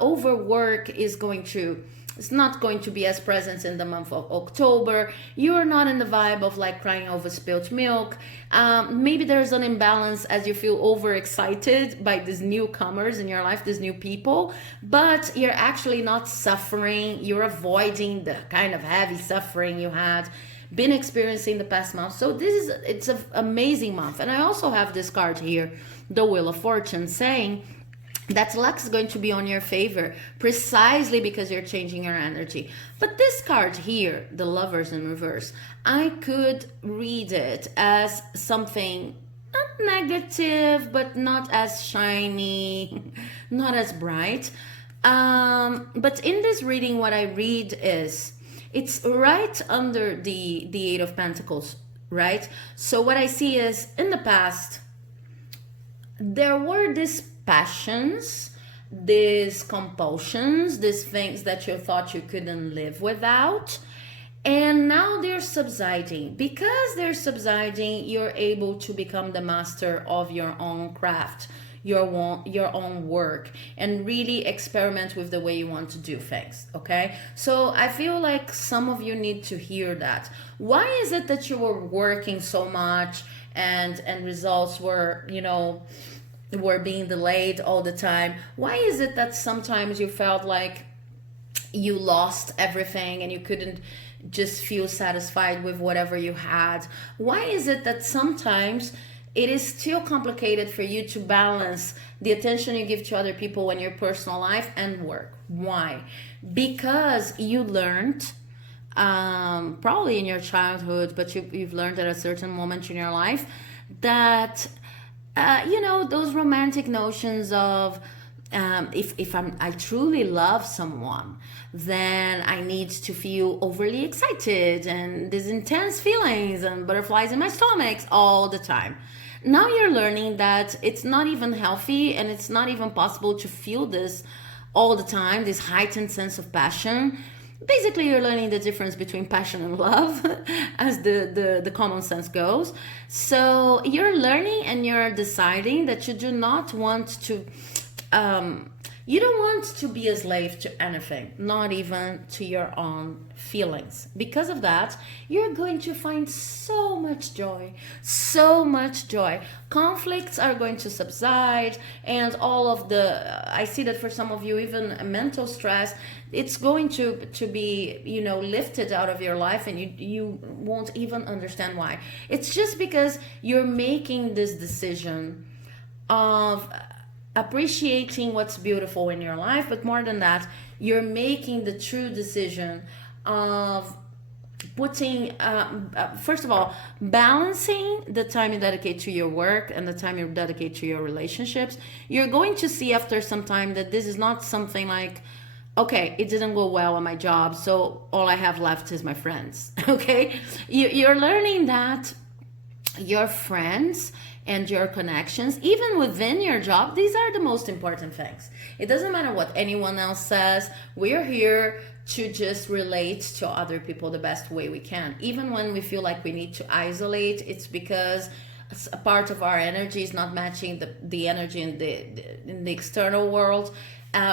overwork is going to, it's not going to be as present in the month of October. You're not in the vibe of like crying over spilled milk. Maybe there's an imbalance as you feel overexcited by these newcomers in your life, these new people, but you're actually not suffering. You're avoiding the kind of heavy suffering you had been experiencing the past month. So it's an amazing month. And I also have this card here, the Wheel of Fortune, saying that luck is going to be on your favor precisely because you're changing your energy. But this card here, the Lovers in reverse, I could read it as something not negative, but not as shiny, not as bright. But in this reading, what I read is, it's right under the Eight of Pentacles, right? So what I see is, in the past, there were these passions, these compulsions, these things that you thought you couldn't live without, and now they're subsiding. Because they're subsiding, you're able to become the master of your own craft, your own work, and really experiment with the way you want to do things. Okay, so I feel like some of you need to hear that. Why is it that you were working so much and results were, you know, were being delayed all the time? Why is it that sometimes you felt like you lost everything and you couldn't just feel satisfied with whatever you had? Why is it that sometimes it is still complicated for you to balance the attention you give to other people in your personal life and work? Why? Because you learned, probably in your childhood, but you've learned at a certain moment in your life that you know, those romantic notions of if I truly love someone, then I need to feel overly excited and these intense feelings and butterflies in my stomach all the time. Now you're learning that it's not even healthy, and it's not even possible to feel this all the time, this heightened sense of passion. basically you're learning the difference between passion and love as the common sense goes. So you're learning and you're deciding that you do not want to you don't want to be a slave to anything, not even to your own feelings. Because of that, you're going to find so much joy, so much joy. Conflicts are going to subside, and all of the, I see that for some of you, even mental stress, it's going to be, you know, lifted out of your life, and you won't even understand why. It's just because you're making this decision of appreciating what's beautiful in your life, but more than that, you're making the true decision of putting first of all, balancing the time you dedicate to your work and the time you dedicate to your relationships. You're going to see after some time that this is not something like, okay, it didn't go well on my job, so all I have left is my friends. Okay, you're learning that your friends and your connections, even within your job, these are the most important things. It doesn't matter what anyone else says. We're here to just relate to other people the best way we can. Even when we feel like we need to isolate, it's because a part of our energy is not matching the energy in the external world.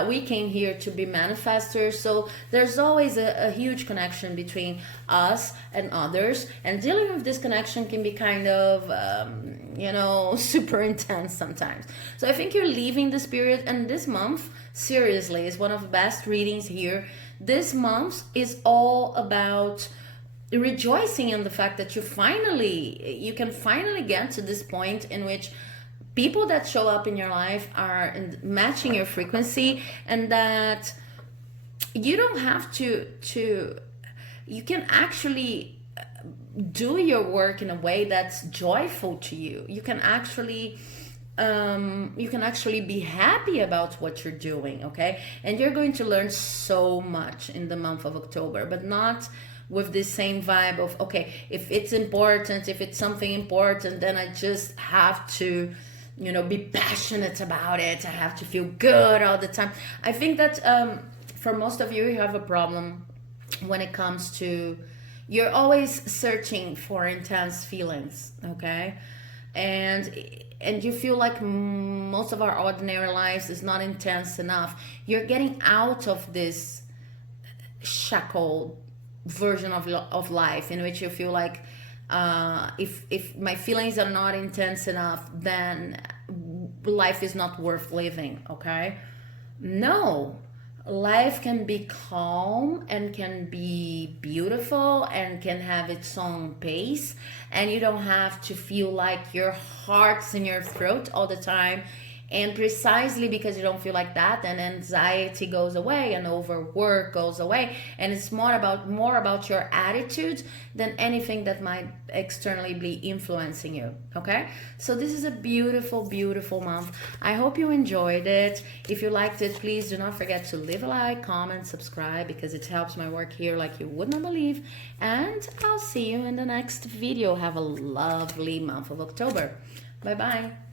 We came here to be manifestors, so there's always a huge connection between us and others, and dealing with this connection can be kind of you know, super intense sometimes. So I think you're leaving this period, and this month seriously is one of the best readings here. This month is all about rejoicing in the fact that you can finally get to this point in which people that show up in your life are matching your frequency, and that you don't have to you can actually do your work in a way that's joyful to you. You can actually be happy about what you're doing, okay? And you're going to learn so much in the month of October, but not with this same vibe of, okay, if it's important, if it's something important, then I just have to, you know, be passionate about it. I have to feel good all the time. I think that for most of you, you have a problem when it comes to, you're always searching for intense feelings, okay? And you feel like most of our ordinary lives is not intense enough. You're getting out of this shackled version of life in which you feel like if my feelings are not intense enough, then life is not worth living, okay? No, life can be calm and can be beautiful and can have its own pace, and you don't have to feel like your heart's in your throat all the time. And precisely because you don't feel like that, then anxiety goes away and overwork goes away, and it's more about your attitude than anything that might externally be influencing you. Okay, so this is a beautiful, beautiful month. I hope you enjoyed it. If you liked it, please do not forget to leave a like, comment, subscribe, because it helps my work here like you would not believe. And I'll see you in the next video. Have a lovely month of October. Bye bye.